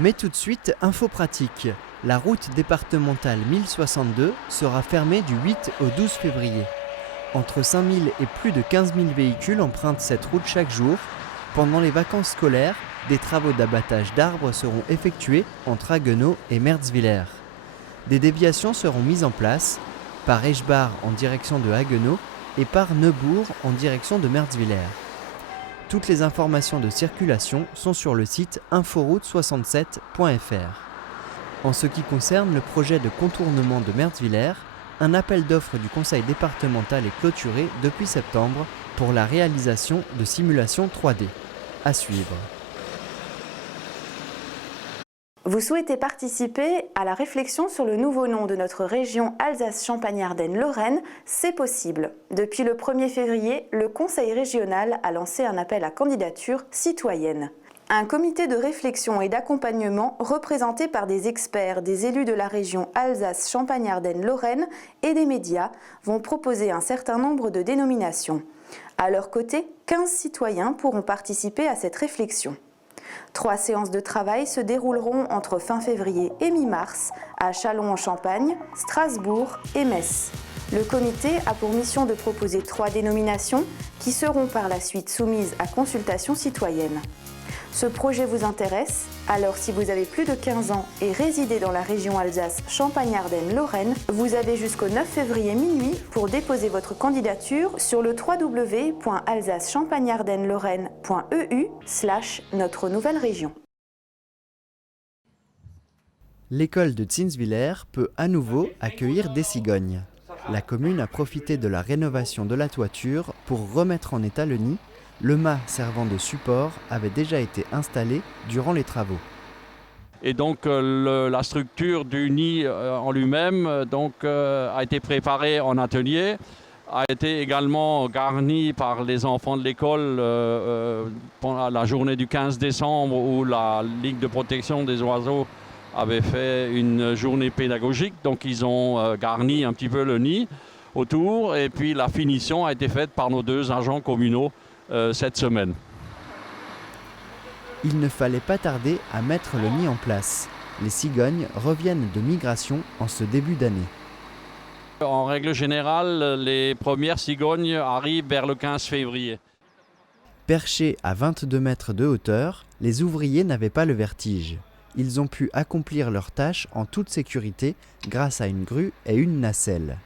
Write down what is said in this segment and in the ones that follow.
Mais tout de suite, info pratique. La route départementale 1062 sera fermée du 8 au 12 février. Entre 5000 et plus de 15 000 véhicules empruntent cette route chaque jour. Pendant les vacances scolaires, des travaux d'abattage d'arbres seront effectués entre Haguenau et Merzwiller. Des déviations seront mises en place par Eschbach en direction de Haguenau et par Neubourg en direction de Merzwiller. Toutes les informations de circulation sont sur le site inforoute67.fr. En ce qui concerne le projet de contournement de Merzwiller, un appel d'offres du conseil départemental est clôturé depuis septembre pour la réalisation de simulations 3D. À suivre. Vous souhaitez participer à la réflexion sur le nouveau nom de notre région Alsace-Champagne-Ardenne-Lorraine? C'est possible. Depuis le 1er février, le Conseil régional a lancé un appel à candidature citoyenne. Un comité de réflexion et d'accompagnement représenté par des experts, des élus de la région Alsace-Champagne-Ardenne-Lorraine et des médias vont proposer un certain nombre de dénominations. À leur côté, 15 citoyens pourront participer à cette réflexion. 3 séances de travail se dérouleront entre fin février et mi-mars à Châlons-en-Champagne, Strasbourg et Metz. Le comité a pour mission de proposer 3 dénominations qui seront par la suite soumises à consultation citoyenne. Ce projet vous intéresse? Alors si vous avez plus de 15 ans et résidez dans la région Alsace-Champagne-Ardenne-Lorraine, vous avez jusqu'au 9 février minuit pour déposer votre candidature sur le www.alsace-champagne-ardenne-lorraine.eu/notre nouvelle région. L'école de Zinswiller peut à nouveau accueillir des cigognes. La commune a profité de la rénovation de la toiture pour remettre en état le nid. Le mât servant de support avait déjà été installé durant les travaux. Et donc la structure du nid en lui-même a été préparée en atelier, a été également garnie par les enfants de l'école pendant la journée du 15 décembre où la Ligue de protection des oiseaux avait fait une journée pédagogique. Donc ils ont garni un petit peu le nid autour et puis la finition a été faite par nos 2 agents communaux cette semaine. Il ne fallait pas tarder à mettre le nid en place. Les cigognes reviennent de migration en ce début d'année. En règle générale, les premières cigognes arrivent vers le 15 février. Perchés à 22 mètres de hauteur, les ouvriers n'avaient pas le vertige. Ils ont pu accomplir leurs tâches en toute sécurité grâce à une grue et une nacelle.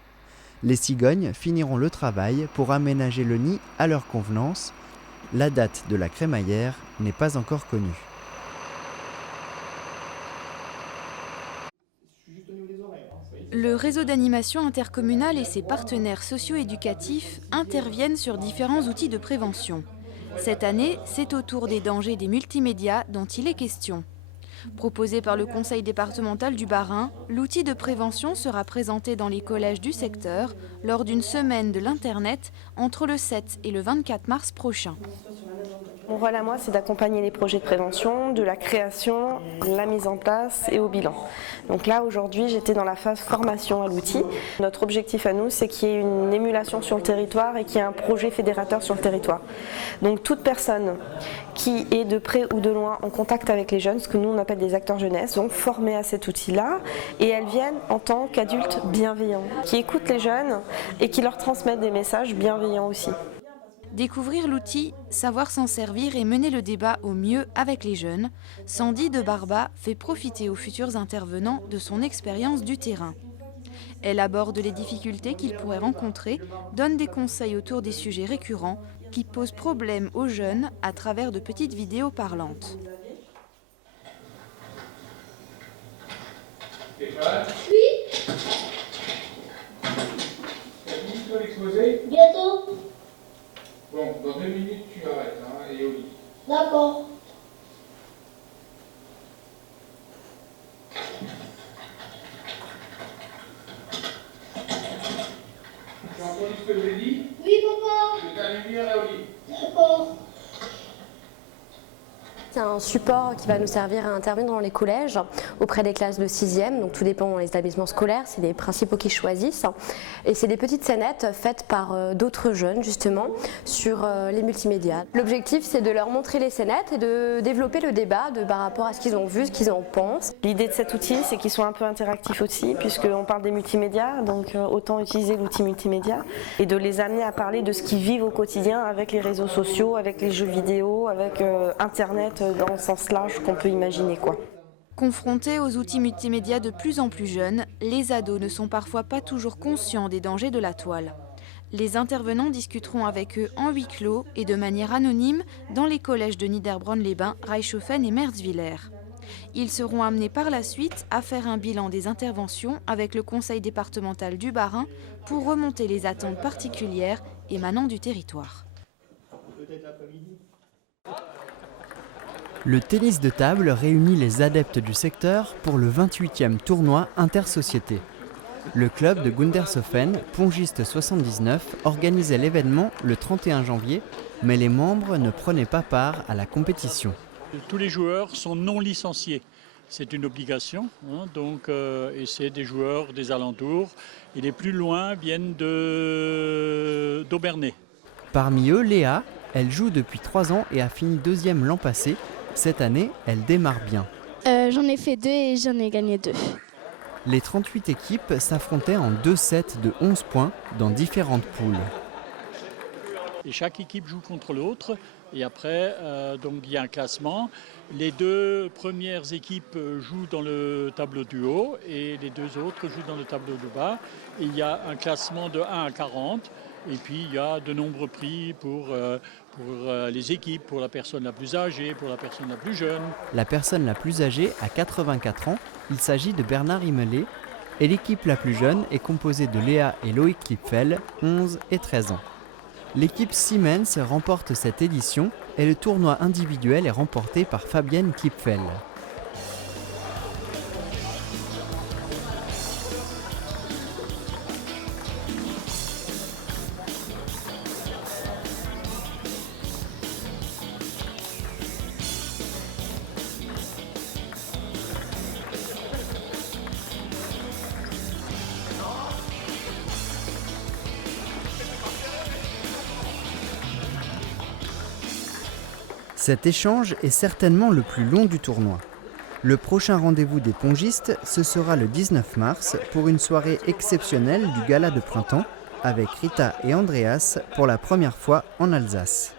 Les cigognes finiront le travail pour aménager le nid à leur convenance. La date de la crémaillère n'est pas encore connue. Le réseau d'animation intercommunale et ses partenaires socio-éducatifs interviennent sur différents outils de prévention. Cette année, c'est au tour des dangers des multimédias dont il est question. Proposé par le conseil départemental du Bas-Rhin, l'outil de prévention sera présenté dans les collèges du secteur lors d'une semaine de l'Internet entre le 7 et le 24 mars prochain. Mon rôle à moi, c'est d'accompagner les projets de prévention, de la création, la mise en place et au bilan. Donc là, aujourd'hui, j'étais dans la phase formation à l'outil. Notre objectif à nous, c'est qu'il y ait une émulation sur le territoire et qu'il y ait un projet fédérateur sur le territoire. Donc toute personne qui est de près ou de loin en contact avec les jeunes, ce que nous on appelle des acteurs jeunesse, sont formés à cet outil-là et elles viennent en tant qu'adultes bienveillants, qui écoutent les jeunes et qui leur transmettent des messages bienveillants aussi. Découvrir l'outil, savoir s'en servir et mener le débat au mieux avec les jeunes, Sandy de Barba fait profiter aux futurs intervenants de son expérience du terrain. Elle aborde les difficultés qu'ils pourraient rencontrer, donne des conseils autour des sujets récurrents qui posent problème aux jeunes à travers de petites vidéos parlantes. Oui. T'as fini ton exposé? Bientôt. Bon, dans 2 minutes tu arrêtes, hein, et au lit. D'accord. Tu as entendu ce que j'ai dit? Oui, papa. Je vais t'allumer au lit. D'accord. C'est un support qui va nous servir à intervenir dans les collèges auprès des classes de 6e, donc tout dépend des établissements scolaires, c'est les principaux qui choisissent. Et c'est des petites scénettes faites par d'autres jeunes justement sur les multimédias. L'objectif c'est de leur montrer les scénettes et de développer le débat par rapport à ce qu'ils ont vu, ce qu'ils en pensent. L'idée de cet outil c'est qu'ils soient un peu interactifs aussi, puisqu'on parle des multimédias, donc autant utiliser l'outil multimédia et de les amener à parler de ce qu'ils vivent au quotidien avec les réseaux sociaux, avec les jeux vidéo, avec Internet dans le sens large qu'on peut imaginer, quoi. Confrontés aux outils multimédia de plus en plus jeunes, les ados ne sont parfois pas toujours conscients des dangers de la toile. Les intervenants discuteront avec eux en huis clos et de manière anonyme dans les collèges de Niederbronn-les-Bains, Reichshofen et Merzwiller. Ils seront amenés par la suite à faire un bilan des interventions avec le conseil départemental du Bas-Rhin pour remonter les attentes particulières émanant du territoire. Le tennis de table réunit les adeptes du secteur pour le 28e tournoi intersociété. Le club de Gundershofen, Pongiste 79, organisait l'événement le 31 janvier, mais les membres ne prenaient pas part à la compétition. Tous les joueurs sont non licenciés. C'est une obligation, et c'est des joueurs des alentours. Et les plus loin viennent d'Aubernay. Parmi eux, Léa, elle joue depuis 3 ans et a fini 2e l'an passé. Cette année, elle démarre bien. J'en ai fait 2 et j'en ai gagné 2. Les 38 équipes s'affrontaient en 2 sets de 11 points dans différentes poules. Et chaque équipe joue contre l'autre. Et après, donc il y a un classement. Les 2 premières équipes jouent dans le tableau du haut et les 2 autres jouent dans le tableau du bas. Et il y a un classement de 1 à 40. Et puis il y a de nombreux prix pour les équipes, pour la personne la plus âgée, pour la personne la plus jeune. La personne la plus âgée a 84 ans, il s'agit de Bernard Immelé, et l'équipe la plus jeune est composée de Léa et Loïc Kipfel, 11 et 13 ans. L'équipe Siemens remporte cette édition et le tournoi individuel est remporté par Fabienne Kipfel. Cet échange est certainement le plus long du tournoi. Le prochain rendez-vous des pongistes, ce sera le 19 mars pour une soirée exceptionnelle du gala de printemps avec Rita et Andreas pour la première fois en Alsace.